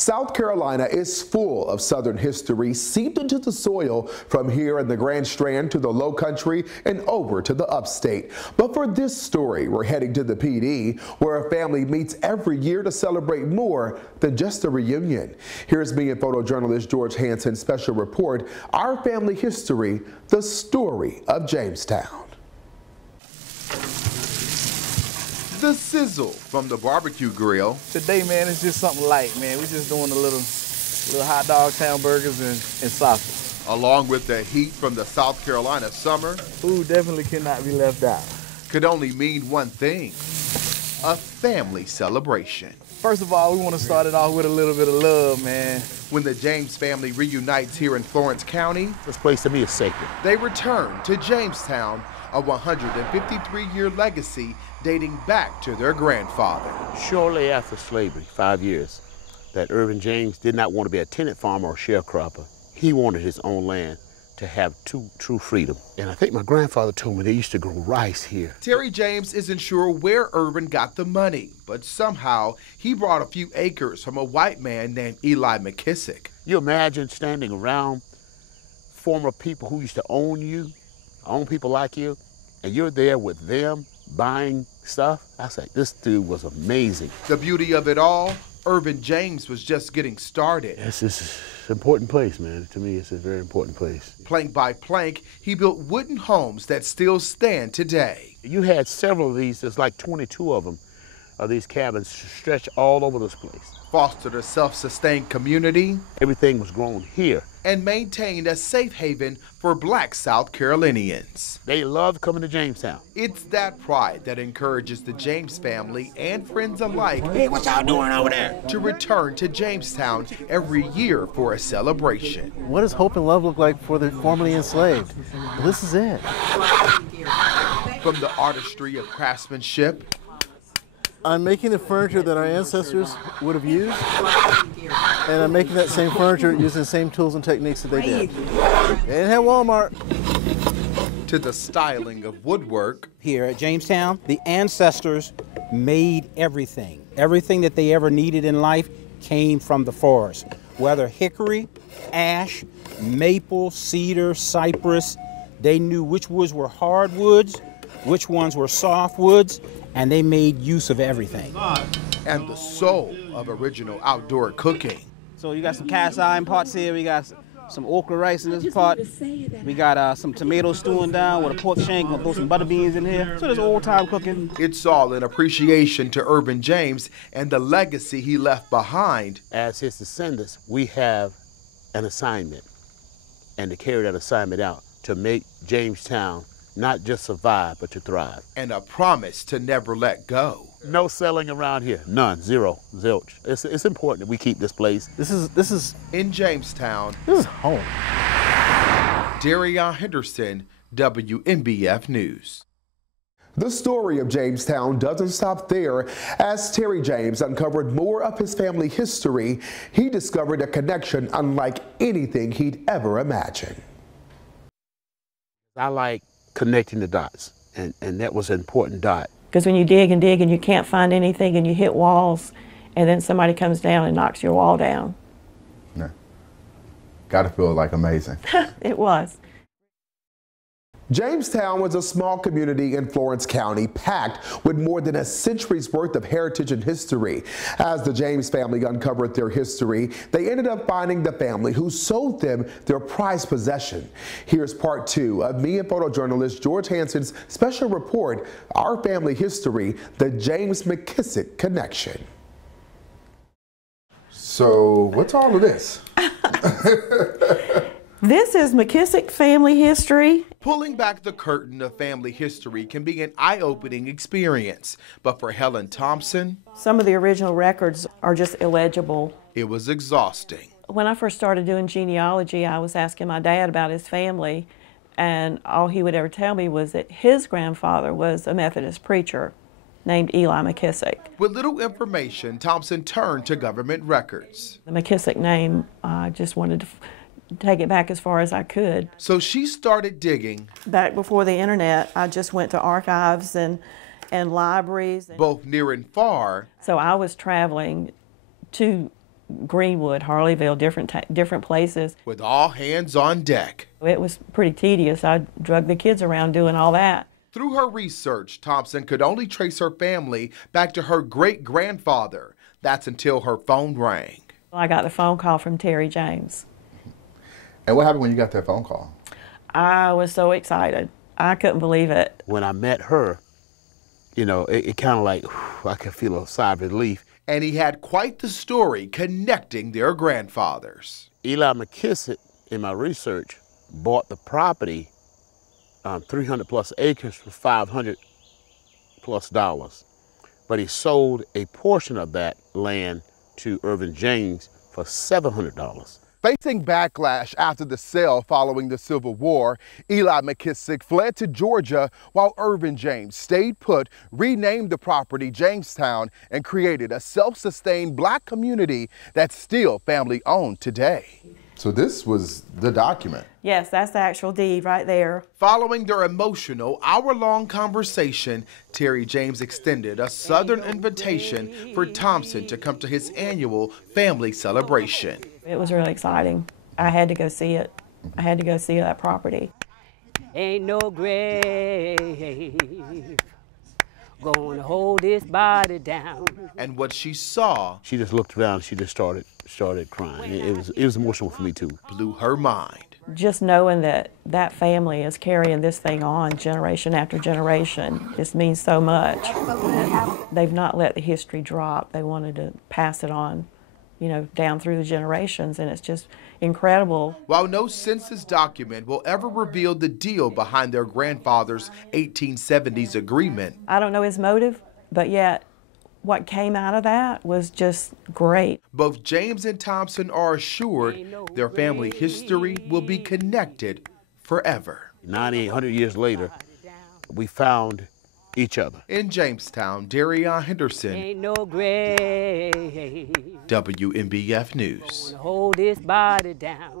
South Carolina is full of Southern history seeped into the soil from here in the Grand Strand to the Low Country and over to the Upstate. But for this story, we're heading to the PD, where a family meets every year to celebrate more than just a reunion. Here's me and photojournalist George Hansen's special report, Our Family History, the Story of Jamestown. The sizzle from the barbecue grill. Today, man, it's just something light, man. We're just doing a little hot dogs, hamburgers, and sausage. Along with the heat from the South Carolina summer. Food definitely cannot be left out. Could only mean one thing, a family celebration. First of all, we want to start it off with a little bit of love, man. When the James family reunites here in Florence County, this place to me is sacred. They return to Jamestown, a 153-year legacy dating back to their grandfather. Shortly after slavery, 5 years, that Irvin James did not want to be a tenant farmer or sharecropper. He wanted his own land to have true freedom. And I think my grandfather told me they used to grow rice here. Terry James isn't sure where Irvin got the money, but somehow he brought a few acres from a white man named Eli McKissick. You imagine standing around former people who used to own you, own people like you, and you're there with them buying stuff. I was like, this dude was amazing. The beauty of it all, Irvin James was just getting started. This is an important place, man. To me, it's a very important place. Plank by plank, he built wooden homes that still stand today. You had several of these, there's like 22 of them, of these cabins stretched all over this place. Fostered a self-sustained community. Everything was grown here. And maintained a safe haven for Black South Carolinians. They love coming to Jamestown. It's that pride that encourages the James family and friends alike. Hey, what y'all doing over there? To return to Jamestown every year for a celebration. What does hope and love look like for the formerly enslaved? Well, this is it. From the artistry of craftsmanship. I'm making the furniture that our ancestors would have used, and I'm making that same furniture using the same tools and techniques that they did. They didn't have Walmart. To the styling of woodwork. Here at Jamestown, the ancestors made everything. Everything that they ever needed in life came from the forest. Whether hickory, ash, maple, cedar, cypress, they knew which woods were hardwoods, which ones were softwoods, and they made use of everything. And the soul of original outdoor cooking. So you got some cast iron pots here, we got some okra rice in this pot, we got some tomatoes stewing down with a pork shank, we'll throw some butter beans in here. So there's old time cooking. It's all in appreciation to Irvin James and the legacy he left behind. As his descendants, we have an assignment, and to carry that assignment out, to make Jamestown not just survive, but to thrive. And a promise to never let go. No selling around here, none, zero, zilch. It's important that we keep this place. This is in Jamestown. This is home. Derrion Henderson, WMBF News. The story of Jamestown doesn't stop there. As Terry James uncovered more of his family history, he discovered a connection unlike anything he'd ever imagined. I like connecting the dots, and that was an important dot. Because when you dig and dig and you can't find anything and you hit walls, and then somebody comes down and knocks your wall down. Yeah. Gotta feel like amazing. It was. Jamestown was a small community in Florence County, packed with more than a century's worth of heritage and history. As the James family uncovered their history, they ended up finding the family who sold them their prized possession. Here's part 2 of me and photojournalist George Hansen's special report, Our Family History, the James-McKissick Connection. So, what's all of this? This is McKissick family history. Pulling back the curtain of family history can be an eye-opening experience, but for Helen Thompson, some of the original records are just illegible. It was exhausting. When I first started doing genealogy, I was asking my dad about his family, and all he would ever tell me was that his grandfather was a Methodist preacher named Eli McKissick. With little information, Thompson turned to government records. The McKissick name, I just wanted to take it back as far as I could. So she started digging. Back before the internet, I just went to archives and libraries. Both near and far. So I was traveling to Greenwood, Harleyville, different places. With all hands on deck. It was pretty tedious. I drug the kids around doing all that. Through her research, Thompson could only trace her family back to her great-grandfather. That's until her phone rang. I got the phone call from Terry James. And what happened when you got that phone call? I was so excited. I couldn't believe it. When I met her, you know, it kind of like, whew, I could feel a sigh of relief. And he had quite the story connecting their grandfathers. Eli McKissick, in my research, bought the property, 300 plus acres for $500 plus. But he sold a portion of that land to Irvin James for $700. Facing backlash after the sale following the Civil War, Eli McKissick fled to Georgia while Irvin James stayed put, renamed the property Jamestown, and created a self-sustained black community that's still family-owned today. So this was the document. Yes, that's the actual deed right there. Following their emotional hour-long conversation, Terry James extended a Southern invitation for Thompson to come to his annual family celebration. It was really exciting. I had to go see it. I had to go see that property. Ain't no grave gonna hold this body down. And what she saw, she just looked around, she just started crying. It was emotional for me too. Blew her mind. Just knowing that that family is carrying this thing on generation after generation just means so much. They've not let the history drop. They wanted to pass it on, you know, down through the generations, and it's just incredible. While no census document will ever reveal the deal behind their grandfather's 1870s agreement, I don't know his motive, but yet what came out of that was just great. both James and Thompson are assured their family history will be connected forever. 100 years later, we found each other. In Jamestown, Derrion Henderson, Ain't no grave WMBF News. gonna hold this body down.